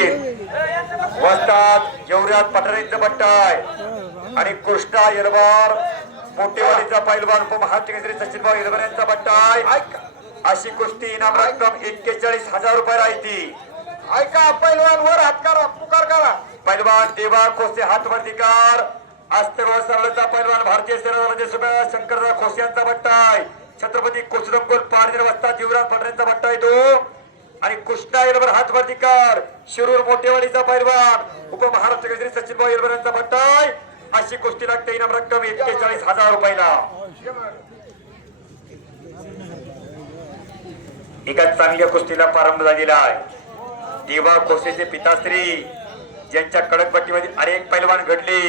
पाटील वस्तात जेवऱ्यात पठारेंचं बट्टा आहे. आणि कृष्णा येलवार मोठेवाडीचा पैलवान उपमहाराष्ट्र सचिन भाऊ येलवार यांचा बट्टा आहे. अशी कुस्ती इनाम रक्कम एक्केचाळीस हजार रुपये राहती ऐका पैलवान वर हात करा पुकार करा. पैलवान देवा खोसे हात वर्धिकार अस्त्र सरळचा पैलवान भारतीय सेना शंकरराव खोसे यांचा बट्टा आहे. छत्रपती कुसुरंगोल पारनेर वस्ता जीवराज पटऱ्यांचा बट्टा आहे तो. आणि कृष्णा येलवर हात वर्धिकार शिरूर मोठेवाडीचा पैलवान. उपमहाराष्ट्र केसरी सचिन भाऊ येलवर यांचा बट्टा अशी कुस्ती लागते इनाम रक्कम एक्केचाळीस हजार रुपयाला. एका चांगल्या कुस्तीला प्रारंभ झालेला आहे. देवा कोसेचे पिताश्री ज्यांच्या कडकपट्टीमध्ये अनेक पैलवान घडले.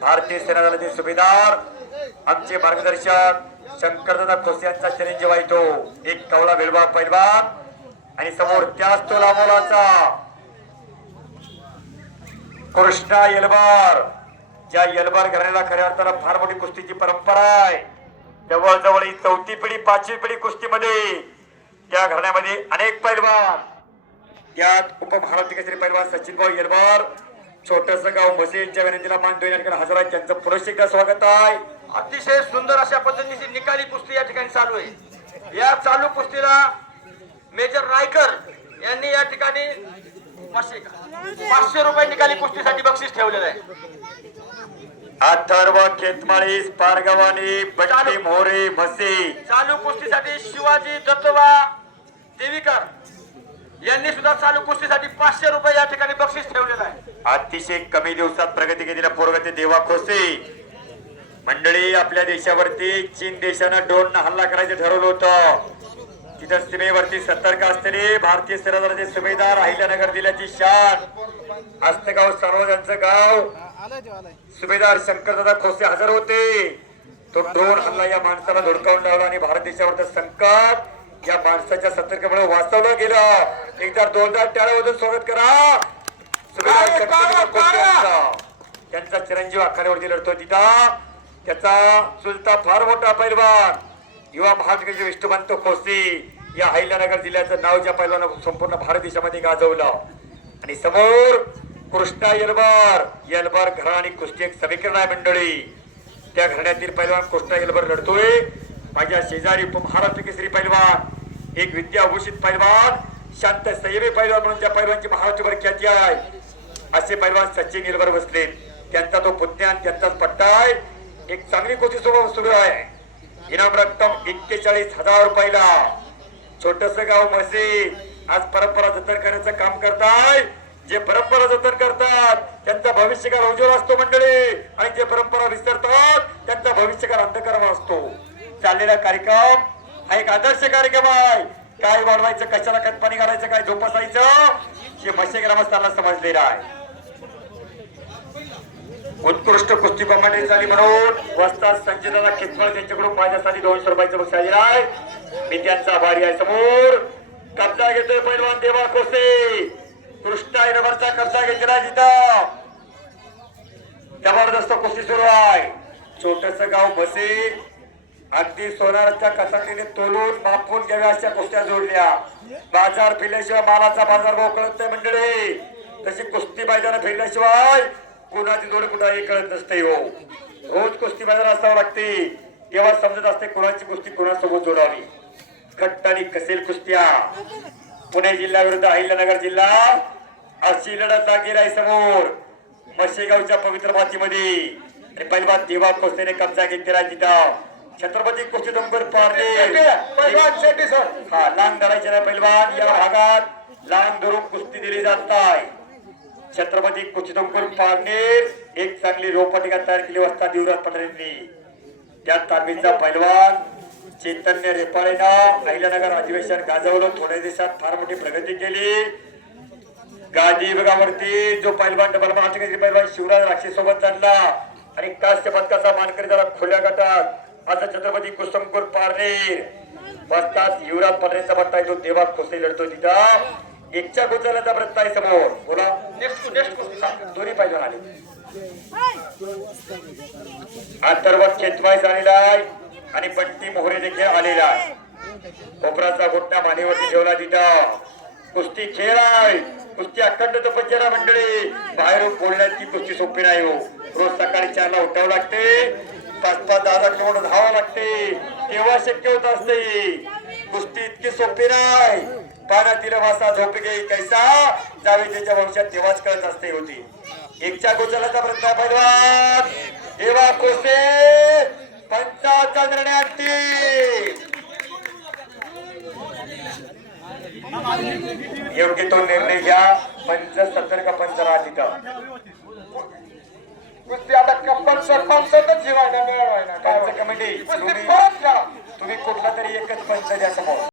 भारतीय सेना दलाचे सुभेदार आमचे मार्गदर्शक शंकरदादा खोसे यांचा चिरंजीव आहे तो. एक कवला वेलवा पैलवान. आणि समोर त्याच तो लामोलाचा कृष्णा यलबार ज्या यलबार घराण्याला खऱ्या अर्थाला फार मोठी कुस्तीची परंपरा आहे. जवळजवळ ही चौथी पिढी पाचवी पिढी कुस्तीमध्ये त्या घराण्यामध्ये अनेक पैलवान. त्यात उपमहाराष्ट्र केसरी पैलवान सचिन भाऊ येलवार छोटस गाव मसेलच्या विनंतीला मान देऊन या ठिकाणी हजर आहे त्यांचं पुनश्च एकदा स्वागत आहे. अतिशय सुंदर अशा पद्धतीची निकाली कुस्ती या ठिकाणी चालू आहे. या चालू कुस्तीला मेजर रायकर यांनी या ठिकाणी पाचशे रुपये निकाली कुस्तीसाठी बक्षीस ठेवलेलं आहे. अथर्व खेतमाळीस पारगावानी बट्टे मोरे म्हसे. चालू कुस्तीसाठी शिवाजी दत्तोबा देवीकर यांनी सुद्धा चालू कुस्तीसाठी पाचशे रुपये या ठिकाणी बक्षीस ठेवलेलं आहे. अतिशय कमी दिवसात प्रगती केलेल्या पोरगते देवा खोसे. मंडळी आपल्या देशावरती चीन देशानं ड्रोन हल्ला करायचं ठरवलं होतं. तिथं सीमेवरती सतर्क असलेले भारतीय सेना दलाचे सुभेदार अहिल्यानगर जिल्ह्याची शान. हस्तगाव सार्वजनचं गाव. सुभेदार शंकरदादा खोसे हजर होते. तो ड्रोन हल्ला या माणसाला धुडकावून लावला आणि भारत देशावरचं संकट या माणसाच्या सतर्कमुळे वाचवलं गेलं. एकदा दोनदा टाळ्यामधून स्वागत करा. सुभेदार. त्यांचा चिरंजीव आखाड्यावरती लढतो तिथं. त्याचा चुलता फार मोठा पैलवान. युवा महाराष्ट्राचे विष्णुवंत खोसे. या अहिल्यानगर जिल्ह्याचं नाव ज्या पैलवानं संपूर्ण भारत देशामध्ये गाजवलं. आणि समोर कृष्णा येलबार. यलबार घरा आणि कुस्ती एक समीकरण आहे मंडळी. त्या घराण्यातील पैलवान कृष्णा येलबार लढतोय. माझ्या शेजारी उपमहाराष्ट्र केसरी पैलवान एक विद्याभूषित पैलवान शांत संयमी पैलवान म्हणून त्या पैलवानची महाराष्ट्रभर ख्याती आहे. असे पैलवान सचिन येलबार बसले. त्यांचा तो पुण्यान त्यांचाच पट्टा आहे. एक चांगली कुस्ती सुरू सुरू आहे. इनाम रक्कम एक्केचाळीस हजार रुपयाला. छोटस गाव म्हसे आज परंपरा जतन करण्याचं काम करताय. जे परंपरा जतन करतात त्यांचा भविष्यकाळ उज्ज्वल असतो मंडळी. आणि जे परंपरा विसरतात त्यांचा भविष्यकाळ अंधकार असतो. चाललेला कार्यक्रम हा एक आदर्श कार्यक्रम आहे. काय वाढवायचं कशाला खत पाणी घालायचं काय झोपसायचं हे म्हशे ग्रामस्थांना समजलेलं आहे. उत्कृष्ट कुस्ती कमांडे झाली म्हणून वस्ता संजयदादा किसमळ त्यांच्याकडून माझ्यासाठी दोनशे रुपयाचं बक्षीस आलेलं आहे. मी त्यांचा आभारी आहे समोर. कब्जा घेतोय पैलवान देवा कोसे. कृष्णा इनवरचा कब्जा घेतला जिथं जबरदस्त कुस्ती सुरू आहे. छोटस गाव बसे अगदी सोनाराच्या कसाटीने तोलून मापून घ्याव्या अशा कुस्त्या जोडल्या. बाजार फिरल्याशिवाय मालाचा बाजार भाव कळत नाही मंडळी. तशी कुस्ती मैदान फिरल्याशिवाय कुणाची जोड कुणाही कळत नसते हो. रोज कुस्ती मैदान असावं लागते. तेव्हा समजत असते कुणाची कुस्ती कुणासोबत जोडावी. खट्ट आणि कसेल कुस्त्या? पुणे जिल्हा विरुद्ध अहिल्यानगर जिल्हा अशी लढत लागेल आहे समोर. मशेगावच्या पवित्र मातीमध्ये. आणि पहिला देवा कोस्तेने कब्जा घेतलेला तिथं. छत्रपती कुस्ती डोंगर सर. हा लांब धरायचे नाही पैलवान या भागात लांब धरून कुस्ती दिली जात आहे. छत्रपती कुस्तीडोंकर पारनेर एक चांगली रोपटिका तयार केली असता दिवराज पटेलांनी त्या तांबीचा पैलवान चैतन्य रेपाळेनं अहिल्यानगर अधिवेशन गाजवलं थोड्या दिवसात फार मोठी प्रगती केली. गादी विभागावरती जो पैलवान डबल महाराष्ट्र पैलवान शिवराज राक्षे सोबत चालला आणि कास्य पदकाचा मानकरी झाला खुल्या गटात. आता छत्रपती कुसुमकुर पारनेर. बसतात युवराज पटेलचा पट्टा जो देवा खोसे लढतो तिथं. एकच्या गोचाराचा प्रत आहे समोर. बोला. नेक्स्ट नेक्स्ट दोन्ही पाहिजे आले. अंतर्गत खेचवाय झालेला आहे आणि पट्टी मोहरे देखील आलेला आहे. कोपराचा घोटणा मानेवरती ठेवला तिथं. कुस्ती खेळ आहे. कुस्ती अखंड तपश्चर्या मंडळी. बाहेरून बोलण्याची कुस्ती सोपी नाही हो. रोज सकाळी चारला उठावं लागते. पाच पाच दहा दहा किलोमीटर धावावं लागते. तेव्हा शक्य होत असते. कुस्ती इतकी सोपी नाही. पाण्यातील वासा झोपी घेई कैसा? जावे त्याच्या वंशात तेव्हाच कळत असते होती. एकच्या गोचराचा प्रयत्न पैलवान देवा कोसे पंचाचा निर्णय योग्य तो निर्णय घ्या पंच सत्तर का पंच राहा तिथं कुस्ती आता कप्पल सरपंचच जिवायला मिळवायला पंच कमिटी तुम्ही कुठला तरी एकच पंच द्या समोर.